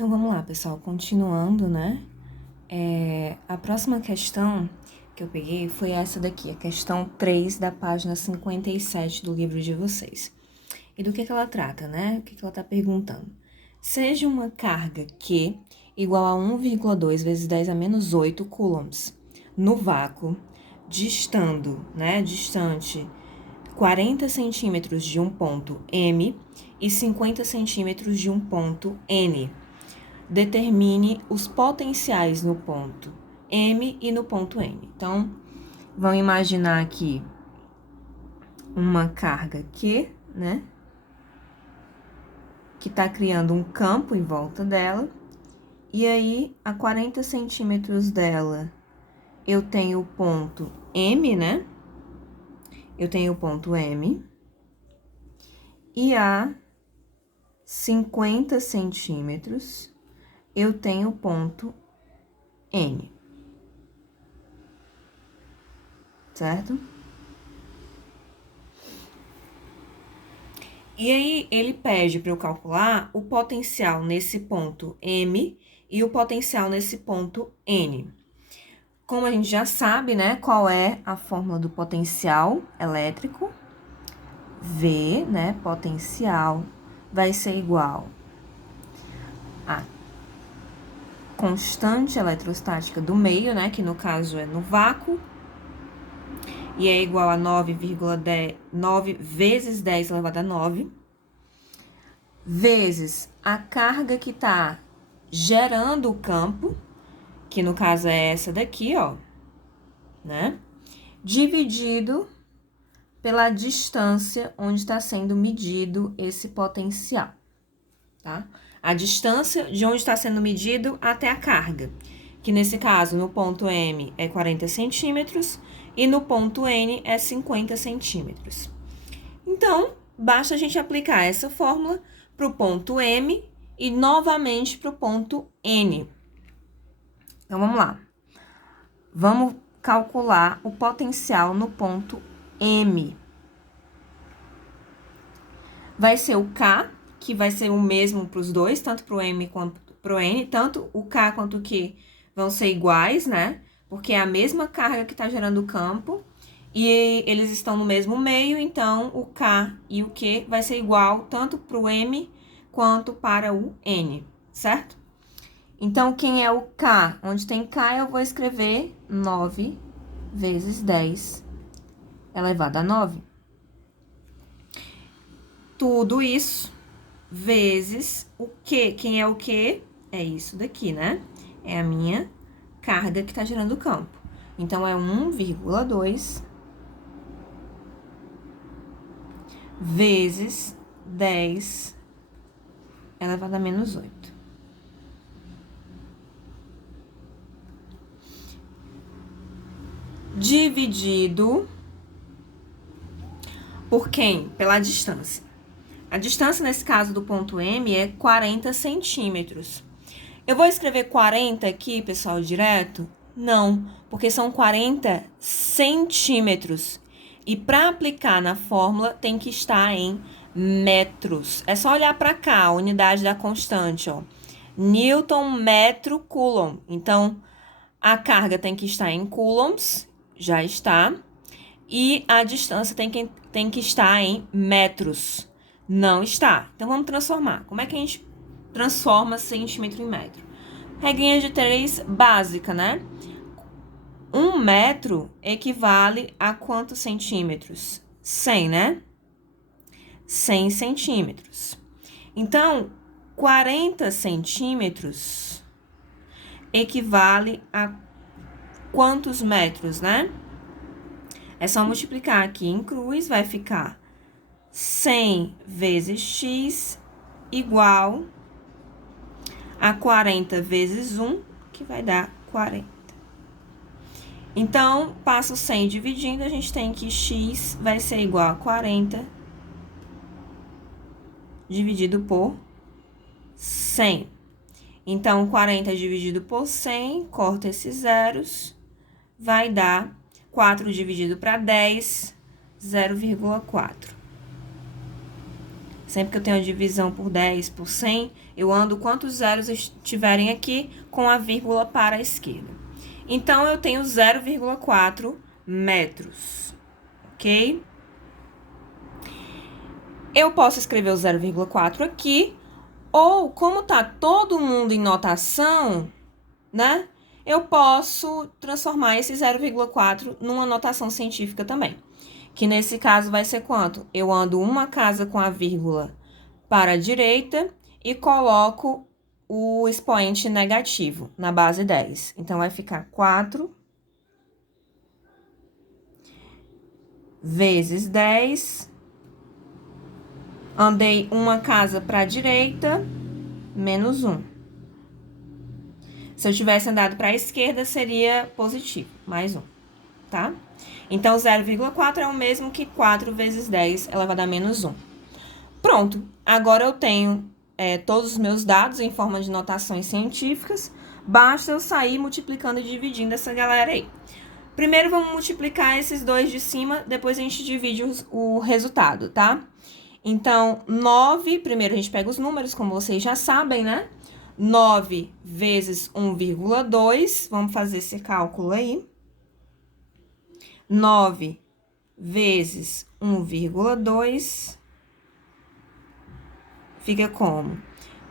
Então, vamos lá, pessoal. Continuando, né? A próxima questão que eu peguei foi essa daqui, a questão 3 da página 57 do livro de vocês. E do que ela trata, né? O que ela tá perguntando? Seja uma carga Q igual a 1,2 vezes 10 a menos 8 coulombs no vácuo, distante 40 centímetros de um ponto M e 50 centímetros de um ponto N. Determine os potenciais no ponto M e no ponto N. Então, vamos imaginar aqui uma carga Q, né? Que está criando um campo em volta dela. E aí, a 40 centímetros dela, eu tenho o ponto M, né? Eu tenho o ponto M. E a 50 centímetros, eu tenho o ponto N. Certo? E aí, ele pede para eu calcular o potencial nesse ponto M e o potencial nesse ponto N. Como a gente já sabe, né, qual é a fórmula do potencial elétrico? V, né, potencial, vai ser igual a constante eletrostática do meio, né, que no caso é no vácuo, e é igual a 9 vezes 10 elevado a 9, vezes a carga que tá gerando o campo, que no caso é essa daqui, ó, né, dividido pela distância onde está sendo medido esse potencial, tá? A distância de onde está sendo medido até a carga, que nesse caso, no ponto M é 40 centímetros e no ponto N é 50 centímetros. Então, basta a gente aplicar essa fórmula para o ponto M e novamente para o ponto N. Então, vamos lá. Vamos calcular o potencial no ponto M. Vai ser o K, que vai ser o mesmo para os dois, tanto para o M quanto para o N. Tanto o K quanto o Q vão ser iguais, né? Porque é a mesma carga que está gerando o campo. E eles estão no mesmo meio, então o K e o Q vai ser igual tanto para o M quanto para o N, certo? Então, quem é o K? Onde tem K, eu vou escrever 9 vezes 10 elevado a 9. Tudo isso vezes o Q. Quem é o Q? É isso daqui, né? É a minha carga que está gerando o campo. Então, é 1,2 vezes 10 elevado a menos 8. Dividido por quem? Pela distância. A distância, nesse caso do ponto M, é 40 centímetros. Eu vou escrever 40 aqui, pessoal, direto? Não, porque são 40 centímetros. E para aplicar na fórmula, tem que estar em metros. É só olhar para cá, a unidade da constante, ó. Newton, metro, coulomb. Então, a carga tem que estar em coulombs, já está. E a distância tem que estar em metros. Não está. Então, vamos transformar. Como é que a gente transforma centímetro em metro? Regrinha de 3 básica, né? 1 metro equivale a quantos centímetros? 100, né? 100 centímetros. Então, 40 centímetros equivale a quantos metros, né? É só multiplicar aqui em cruz, vai ficar 100 vezes x igual a 40 vezes 1, que vai dar 40. Então, passa o 100 dividindo, a gente tem que x vai ser igual a 40 dividido por 100. Então, 40 dividido por 100, corta esses zeros, vai dar 4 dividido para 10, 0,4. Sempre que eu tenho a divisão por 10, por 100, eu ando quantos zeros estiverem aqui com a vírgula para a esquerda. Então, eu tenho 0,4 metros, ok? Eu posso escrever o 0,4 aqui, ou como tá todo mundo em notação, né? Eu posso transformar esse 0,4 numa notação científica também. Que nesse caso vai ser quanto? Eu ando uma casa com a vírgula para a direita e coloco o expoente negativo na base 10. Então, vai ficar 4 vezes 10. Andei uma casa para a direita, menos 1. Se eu tivesse andado para a esquerda, seria positivo, mais 1, tá? Então, 0,4 é o mesmo que 4 vezes 10 elevado a menos 1. Pronto, agora eu tenho todos os meus dados em forma de notações científicas. Basta eu sair multiplicando e dividindo essa galera aí. Primeiro, vamos multiplicar esses dois de cima, depois a gente divide o resultado, tá? Então, 9, primeiro a gente pega os números, como vocês já sabem, né? 9 vezes 1,2, vamos fazer esse cálculo aí. 9 vezes 1,2 fica como?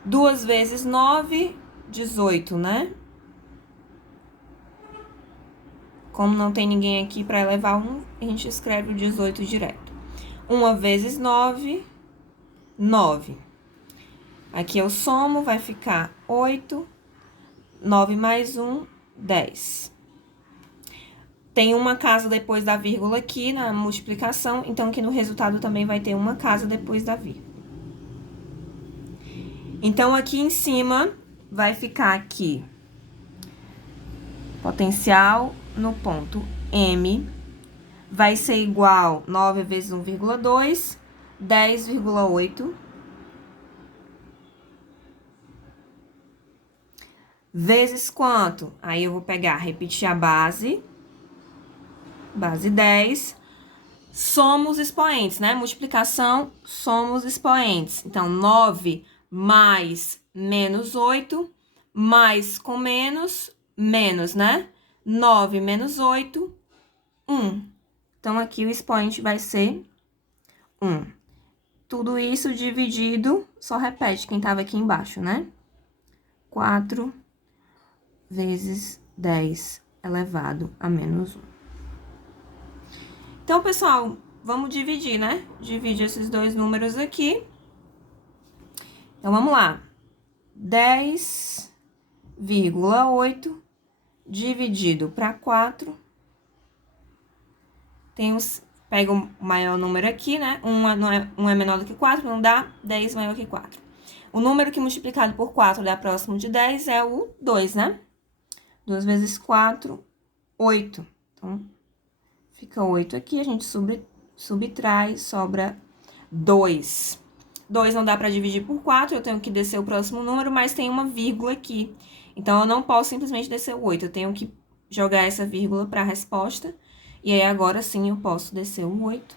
2 vezes 9, 18, né? Como não tem ninguém aqui para elevar 1, a gente escreve o 18 direto. 1 vezes 9, 9. Aqui eu somo, vai ficar 8. 9 mais 1, 10. Tem uma casa depois da vírgula aqui na multiplicação, então aqui no resultado também vai ter uma casa depois da vírgula. Então, aqui em cima vai ficar aqui potencial no ponto M vai ser igual 9 vezes 1,2, 10,8 vezes quanto? Aí eu vou pegar, repetir a base 10, soma os expoentes, né? Multiplicação, soma os expoentes. Então, 9 mais menos 8, mais com menos, menos, né? 9 menos 8, 1. Então, aqui o expoente vai ser 1. Tudo isso dividido, só repete quem estava aqui embaixo, né? 4 vezes 10 elevado a menos 1. Então, pessoal, vamos dividir, né? Divide esses dois números aqui. Então, vamos lá. 10,8 dividido para 4. Pega o maior número aqui, né? 1 é menor do que 4, não dá 10 maior que 4. O número que multiplicado por 4 dá próximo de 10 é o 2, né? 2 vezes 4, 8. Então, fica 8 aqui, a gente subtrai, sobra 2. 2 não dá para dividir por 4, eu tenho que descer o próximo número, mas tem uma vírgula aqui. Então, eu não posso simplesmente descer o 8, eu tenho que jogar essa vírgula para a resposta. E aí, agora sim, eu posso descer o 8.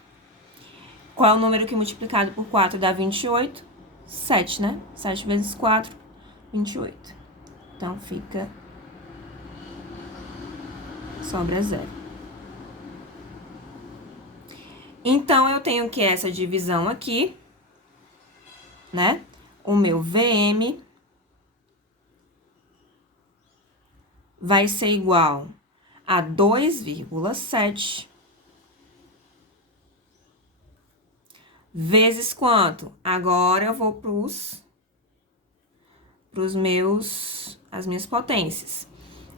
Qual é o número que multiplicado por 4 dá 28? 7, né? 7 vezes 4, 28. Então, sobra 0. Então, eu tenho que essa divisão aqui, né? O meu VM vai ser igual a 2,7 vezes quanto? Agora, eu vou as minhas potências.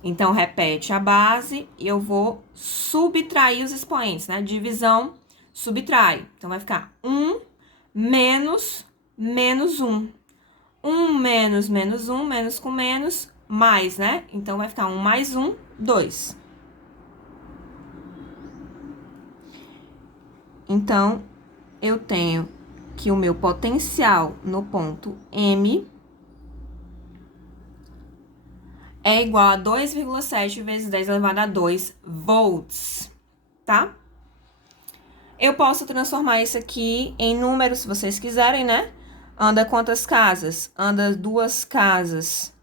Então, repete a base e eu vou subtrair os expoentes, né? Divisão, subtrai. Então, vai ficar 1 menos menos 1. 1 menos menos 1, menos com menos, mais, né? Então, vai ficar 1 mais 1, 2. Então, eu tenho que o meu potencial no ponto M é igual a 2,7 vezes 10 elevado a 2 volts, tá? Eu posso transformar isso aqui em números, se vocês quiserem, né? anda quantas casas? Anda 2 casas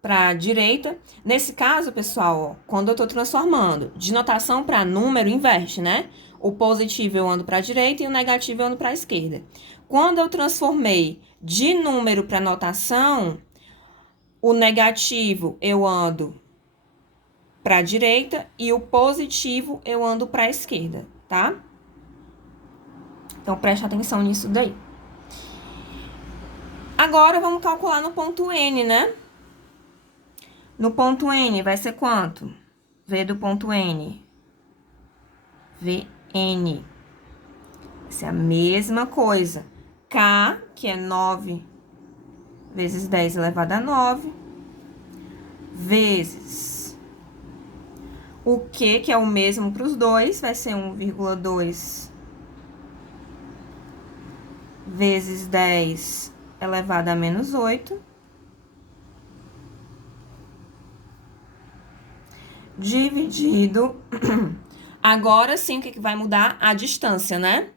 para a direita. Nesse caso, pessoal, ó, quando eu estou transformando de notação para número, inverte, né? O positivo eu ando para a direita e o negativo eu ando para a esquerda. Quando eu transformei de número para notação, o negativo eu ando para a direita e o positivo eu ando para a esquerda, tá? Então, preste atenção nisso daí. Agora, vamos calcular no ponto N, né? No ponto N vai ser quanto? V do ponto N. Vn. Vai ser a mesma coisa. K, que é 9 vezes 10 elevado a 9, vezes o Q, que é o mesmo para os dois, vai ser 1,2 vezes 10 elevado a menos 8. Dividido. Agora sim, o que vai mudar? A distância, né?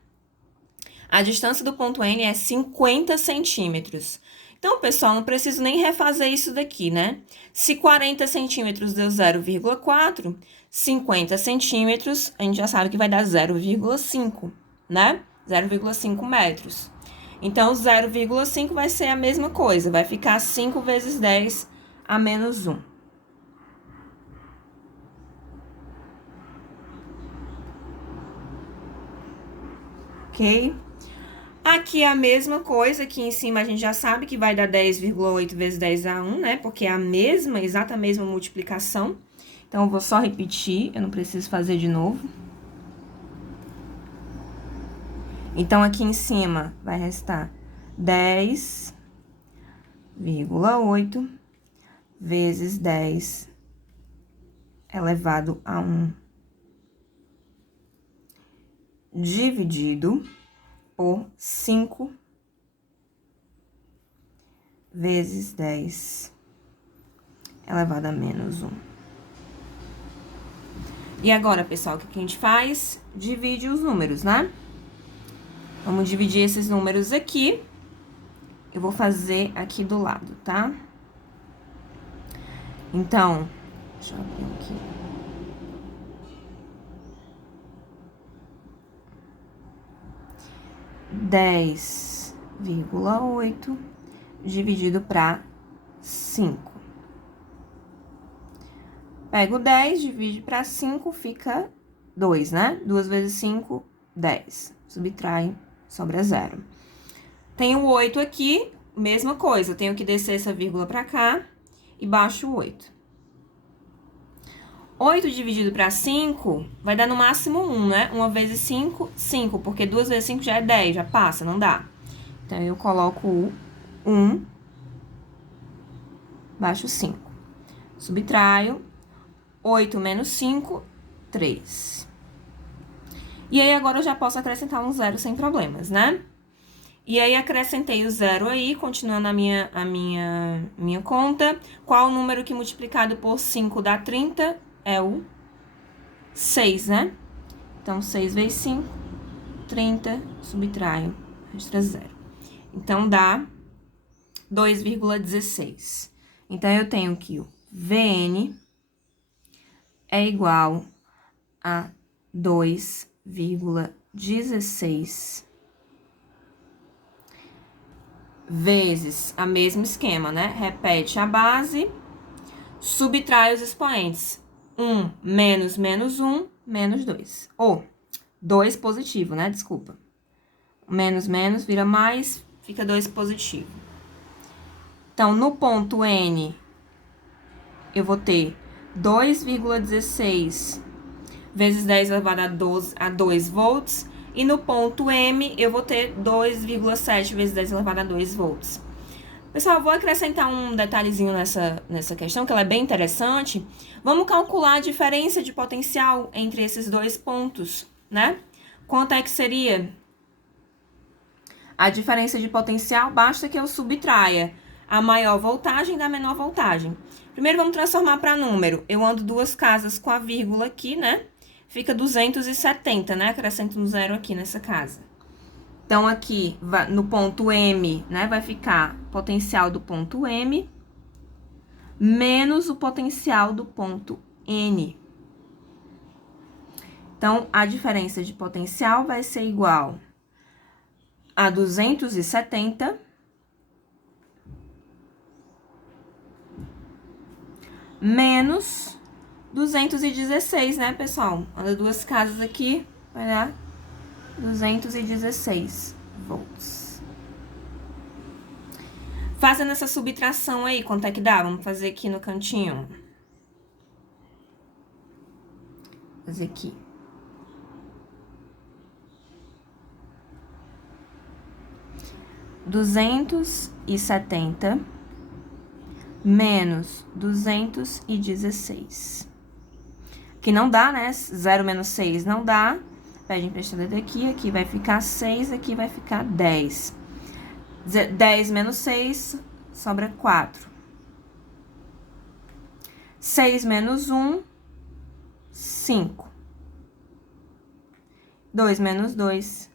A distância do ponto N é 50 centímetros. Então, pessoal, não preciso nem refazer isso daqui, né? Se 40 centímetros deu 0,4, 50 centímetros, a gente já sabe que vai dar 0,5, né? 0,5 metros. Então, 0,5 vai ser a mesma coisa, vai ficar 5 vezes 10 a menos 1. Ok? Aqui é a mesma coisa, aqui em cima a gente já sabe que vai dar 10,8 vezes 10 a 1, né? Porque é a mesma, exata mesma multiplicação. Então, eu vou só repetir, eu não preciso fazer de novo. Então, aqui em cima vai restar 10,8 vezes 10 elevado a 1 dividido por 5 vezes 10 elevado a menos 1. E agora, pessoal, o que a gente faz? Divide os números, né? Vamos dividir esses números aqui. Eu vou fazer aqui do lado, tá? Então, deixa eu abrir aqui. Dez vírgula 8 dividido para 5. Pego 10, divide para 5, fica 2, né? 2 vezes 5, 10. Subtrai, sobra 0. Tenho o 8 aqui, mesma coisa. Eu tenho que descer essa vírgula para cá e baixo o 8. 8 dividido para 5 vai dar no máximo 1, né? 1 vezes 5, 5, porque 2 vezes 5 já é 10, já passa, não dá. Então, eu coloco o 1, baixo 5. Subtraio, 8 menos 5, 3. E aí, agora eu já posso acrescentar um 0 sem problemas, né? E aí, acrescentei o 0 aí, continuando a minha conta. Qual o número que multiplicado por 5 dá 30? É o 6, né? Então, 6 vezes 5, 30, subtraio, extra 0. Então, dá 2,16. Então, eu tenho que o Vn é igual a 2,16 vezes a mesmo esquema, né? Repete a base, subtrai os expoentes. 1 menos menos 1, menos 2. Ou 2 positivo, né? Desculpa. Menos menos vira mais, fica 2 positivo. Então, no ponto N, eu vou ter 2,16 vezes 10 elevado a 2 volts. E no ponto M, eu vou ter 2,7 vezes 10 elevado a 2 volts. Pessoal, eu vou acrescentar um detalhezinho nessa questão, que ela é bem interessante. Vamos calcular a diferença de potencial entre esses dois pontos, né? Quanto é que seria? A diferença de potencial, basta que eu subtraia a maior voltagem da menor voltagem. Primeiro, vamos transformar para número. Eu ando 2 casas com a vírgula aqui, né? Fica 270, né? Acrescento um 0 aqui nessa casa. Então, aqui, no ponto M, né, vai ficar potencial do ponto M menos o potencial do ponto N. Então, a diferença de potencial vai ser igual a 270 menos 216, né, pessoal? Anda duas casas aqui, vai dar 216 volts. Fazendo essa subtração aí, quanto é que dá? Vamos fazer aqui no cantinho. Vou fazer aqui. (270) menos 216. Que não dá, né? 0 menos 6 não dá. Pede emprestada daqui, aqui vai ficar 6, aqui vai ficar 10. 10 menos 6, sobra 4. 6 menos 1, 5. 2 menos 2,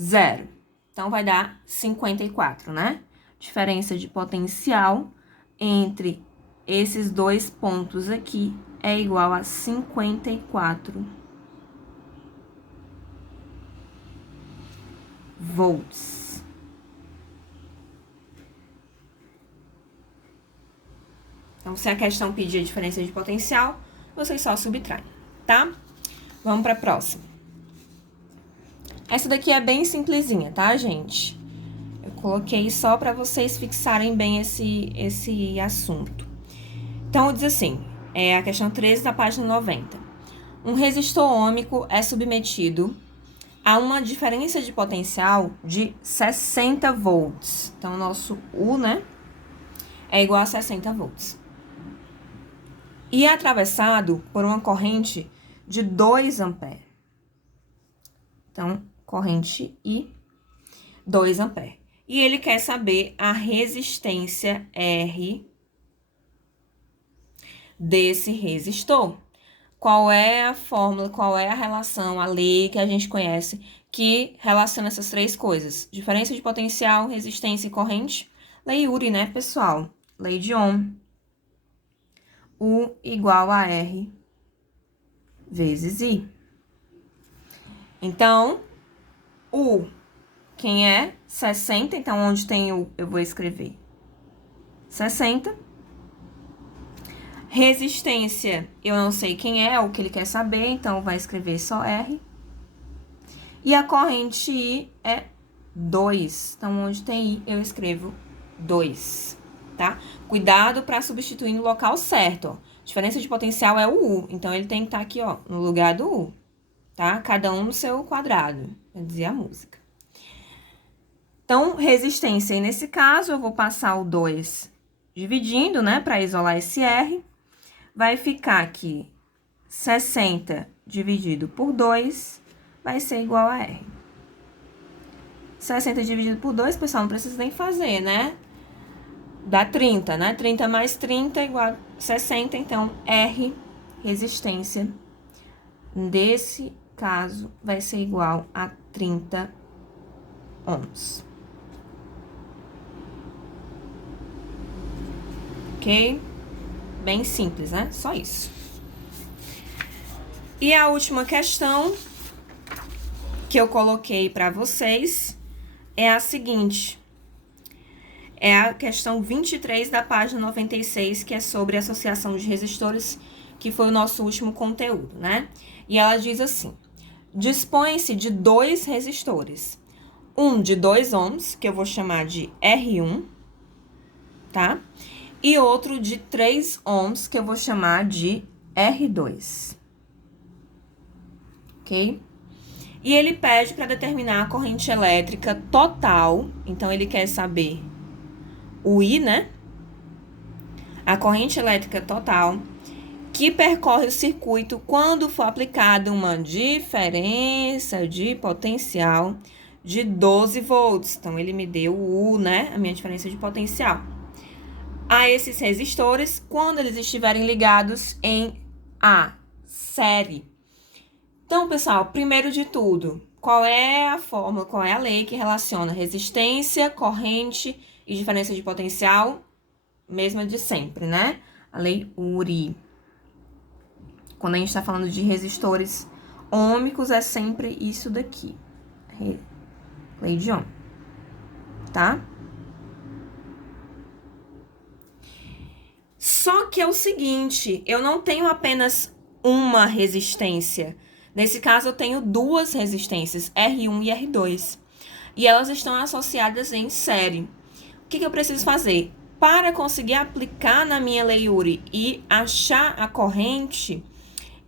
0. Então, vai dar 54, né? Diferença de potencial entre esses dois pontos aqui é igual a 54 volts. Então, se a questão pedir a diferença de potencial, vocês só subtraem, tá? Vamos para a próxima. Essa daqui é bem simplesinha, tá, gente? Eu coloquei só para vocês fixarem bem esse assunto. Então, diz assim, é a questão 13 da página 90. Um resistor ôhmico é submetido a uma diferença de potencial de 60 volts. Então, o nosso U, né, é igual a 60 volts. E é atravessado por uma corrente de 2 amperes. Então, corrente I, 2 amperes. E ele quer saber a resistência R desse resistor. Qual é a fórmula, qual é a relação, a lei que a gente conhece que relaciona essas três coisas? Diferença de potencial, resistência e corrente. Lei Uri, né, pessoal? Lei de Ohm. U igual a R vezes I. Então, U, quem é? 60. Então, onde tem U, eu vou escrever 60. Resistência, eu não sei quem é, o que ele quer saber, então vai escrever só R. E a corrente I é 2. Então, onde tem I, eu escrevo 2, tá? Cuidado para substituir no local certo, ó. Diferença de potencial é o U, então ele tem que estar aqui, ó, no lugar do U, tá? Cada um no seu quadrado, vai dizer a música. Então, resistência, e nesse caso, eu vou passar o 2 dividindo, né, para isolar esse R. Vai ficar aqui 60 dividido por 2 vai ser igual a R. 60 dividido por 2, pessoal, não precisa nem fazer, né? Dá 30, né? 30 mais 30 é igual a 60, então R, resistência, desse caso, vai ser igual a 30 ohms. Ok? Bem simples, né? Só isso. E a última questão que eu coloquei para vocês é a seguinte. É a questão 23 da página 96, que é sobre associação de resistores, que foi o nosso último conteúdo, né? E ela diz assim: dispõe-se de 2 resistores. Um de 2 ohms, que eu vou chamar de R1, tá? E outro de 3 ohms, que eu vou chamar de R2. Ok? E ele pede para determinar a corrente elétrica total. Então, ele quer saber o I, né? A corrente elétrica total que percorre o circuito quando for aplicada uma diferença de potencial de 12 volts. Então, ele me deu o U, né? A minha diferença de potencial. A esses resistores, quando eles estiverem ligados em a série. Então, pessoal, primeiro de tudo, qual é a fórmula, qual é a lei que relaciona resistência, corrente e diferença de potencial? Mesma de sempre, né? A lei Uri. Quando a gente está falando de resistores ôhmicos, é sempre isso daqui. Lei de Ohm. Tá? Só que é o seguinte, eu não tenho apenas uma resistência. Nesse caso, eu tenho duas resistências, R1 e R2. E elas estão associadas em série. O que eu preciso fazer? Para conseguir aplicar na minha lei Uri e achar a corrente,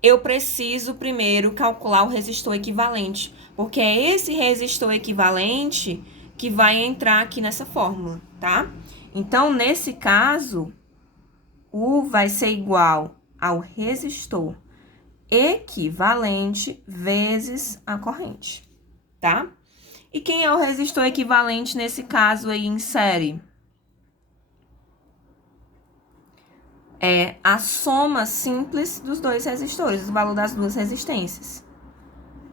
eu preciso primeiro calcular o resistor equivalente, porque é esse resistor equivalente que vai entrar aqui nessa fórmula, tá? Então, nesse caso, U vai ser igual ao resistor equivalente vezes a corrente, tá? E quem é o resistor equivalente nesse caso aí em série? É a soma simples dos dois resistores, o valor das duas resistências.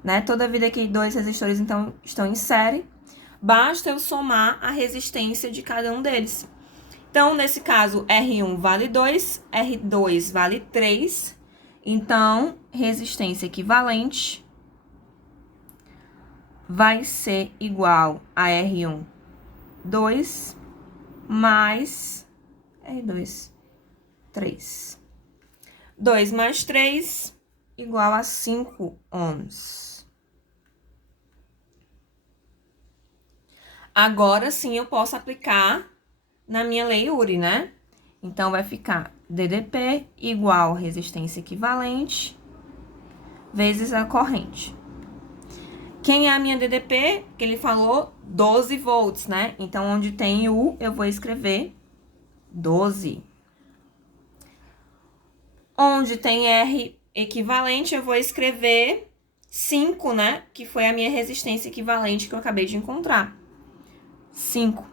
Né? Toda vida que dois resistores então estão em série, basta eu somar a resistência de cada um deles. Então, nesse caso, R1 vale 2, R2 vale 3. Então, resistência equivalente vai ser igual a R1, 2, mais R2, 3. 2 mais 3, igual a 5 ohms. Agora sim eu posso aplicar na minha lei Uri, né? Então, vai ficar DDP igual resistência equivalente vezes a corrente. Quem é a minha DDP? Que ele falou 12 volts, né? Então, onde tem U, eu vou escrever 12. Onde tem R equivalente, eu vou escrever 5, né? Que foi a minha resistência equivalente que eu acabei de encontrar. 5.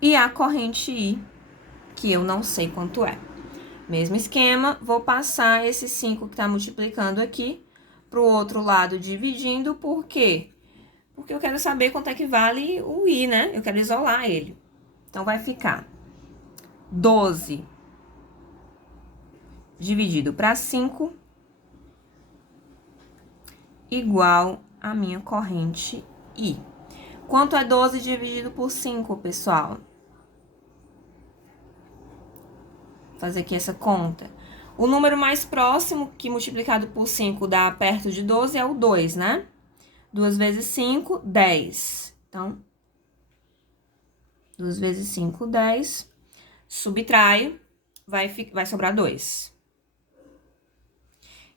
E a corrente I, que eu não sei quanto é. Mesmo esquema, vou passar esse 5 que está multiplicando aqui para o outro lado dividindo, por quê? Porque eu quero saber quanto é que vale o I, né? Eu quero isolar ele. Então, vai ficar 12 dividido para 5 igual a minha corrente I. Quanto é 12 dividido por 5, pessoal? Vou fazer aqui essa conta. O número mais próximo que multiplicado por 5 dá perto de 12 é o 2, né? 2 vezes 5, 10. Então, 2 vezes 5, 10. Subtraio, vai sobrar 2.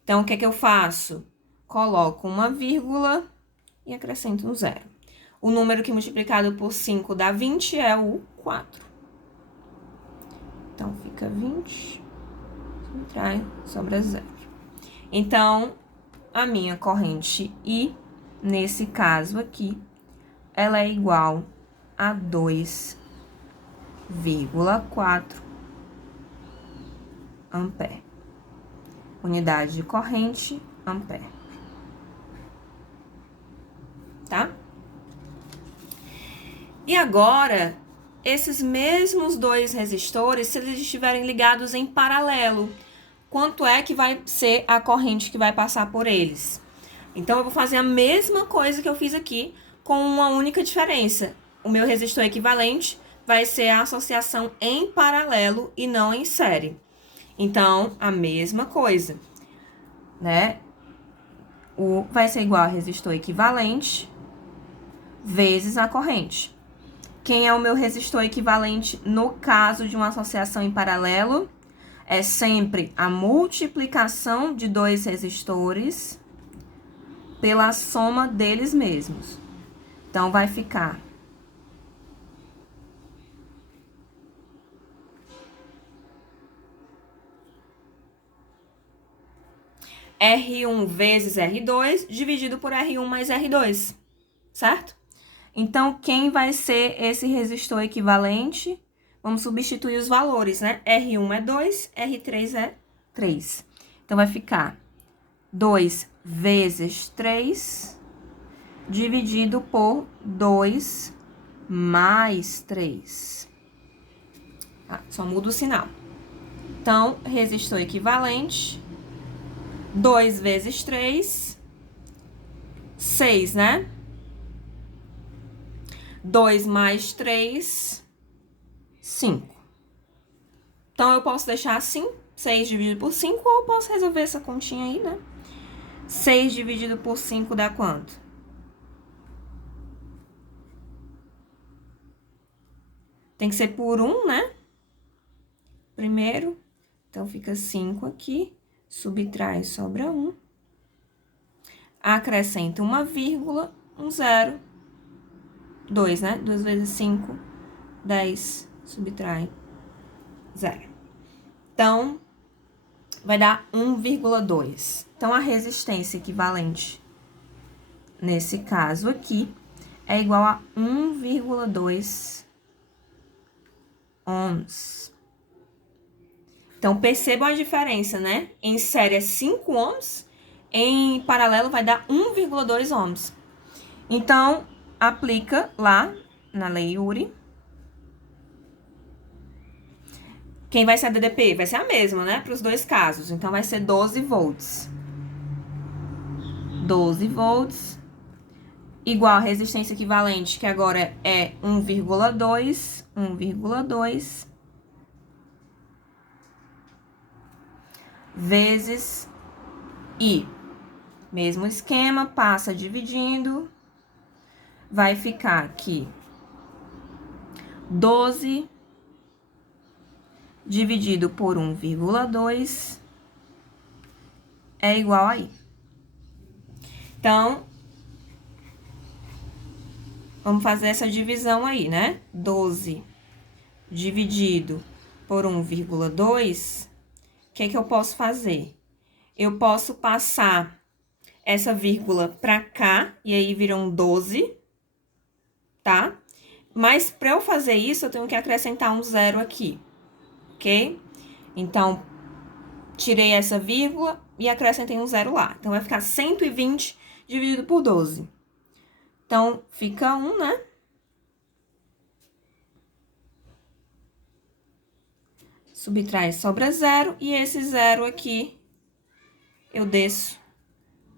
Então, o que é que eu faço? Coloco uma vírgula e acrescento um zero. O número que multiplicado por 5 dá 20 é o 4. Então, fica 20, subtrai, sobra 0. Então, a minha corrente I, nesse caso aqui, ela é igual a 2,4 ampere. Unidade de corrente, ampere. Tá? E agora, esses mesmos dois resistores, se eles estiverem ligados em paralelo, quanto é que vai ser a corrente que vai passar por eles? Então, eu vou fazer a mesma coisa que eu fiz aqui, com uma única diferença. O meu resistor equivalente vai ser a associação em paralelo e não em série. Então, a mesma coisa, né? O vai ser igual a resistor equivalente vezes a corrente. Quem é o meu resistor equivalente no caso de uma associação em paralelo? É sempre a multiplicação de dois resistores pela soma deles mesmos. Então, vai ficar R1 vezes R2 dividido por R1 mais R2, certo? Então, quem vai ser esse resistor equivalente? Vamos substituir os valores, né? R1 é 2, R3 é 3. Então, vai ficar 2 vezes 3 dividido por 2 mais 3. Só muda o sinal. Então, resistor equivalente, 2 vezes 3, 6, né? 2 mais 3, 5. Então, eu posso deixar assim, 6 dividido por 5, ou eu posso resolver essa continha aí, né? 6 dividido por 5 dá quanto? Tem que ser por 1, né? Primeiro. Então, fica 5 aqui. Subtrai, sobra 1. Acrescenta uma vírgula, um zero. 2, né? 2 vezes 5, 10. Subtrai, 0. Então, vai dar 1,2. Então, a resistência equivalente, nesse caso aqui, é igual a 1,2 ohms. Então, percebam a diferença, né? Em série é 5 ohms, em paralelo vai dar 1,2 ohms. Então, aplica lá na lei Uri. Quem vai ser a DDP? Vai ser a mesma, né? Para os dois casos. Então, vai ser 12 volts. 12 volts igual a resistência equivalente, que agora é 1,2. 1,2 vezes I. Mesmo esquema, passa dividindo. Vai ficar aqui 12 dividido por 1,2 é igual a I. Então, vamos fazer essa divisão aí, né? 12 dividido por 1,2, o que eu posso fazer? Eu posso passar essa vírgula pra cá, e aí viram 12, tá? Mas para eu fazer isso, eu tenho que acrescentar um zero aqui, ok? Então, tirei essa vírgula e acrescentei um zero lá. Então, vai ficar 120 dividido por 12. Então, fica 1, né? Subtrai, sobra 0. E esse 0 aqui, eu desço.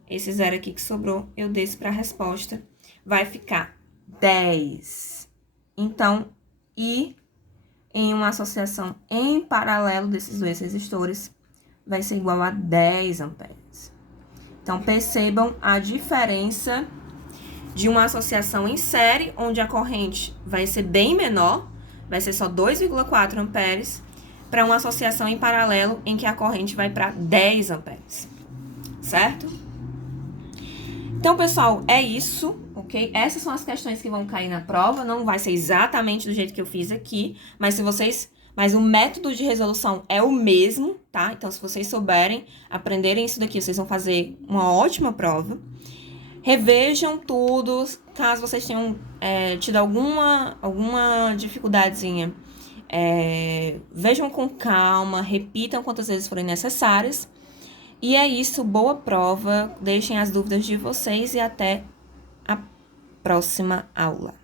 Esse 0 aqui que sobrou, eu desço para a resposta. Vai ficar 10. Então, I em uma associação em paralelo desses dois resistores vai ser igual a 10 amperes. Então, percebam a diferença de uma associação em série, onde a corrente vai ser bem menor, vai ser só 2,4 amperes, para uma associação em paralelo, em que a corrente vai para 10 amperes, certo? Então, pessoal, é isso, ok? Essas são as questões que vão cair na prova, não vai ser exatamente do jeito que eu fiz aqui, mas o método de resolução é o mesmo, tá? Então, se vocês souberem, aprenderem isso daqui, vocês vão fazer uma ótima prova. Revejam tudo, caso vocês tenham tido alguma dificuldadezinha, vejam com calma, repitam quantas vezes forem necessárias. E é isso, boa prova, deixem as dúvidas de vocês e até a próxima aula.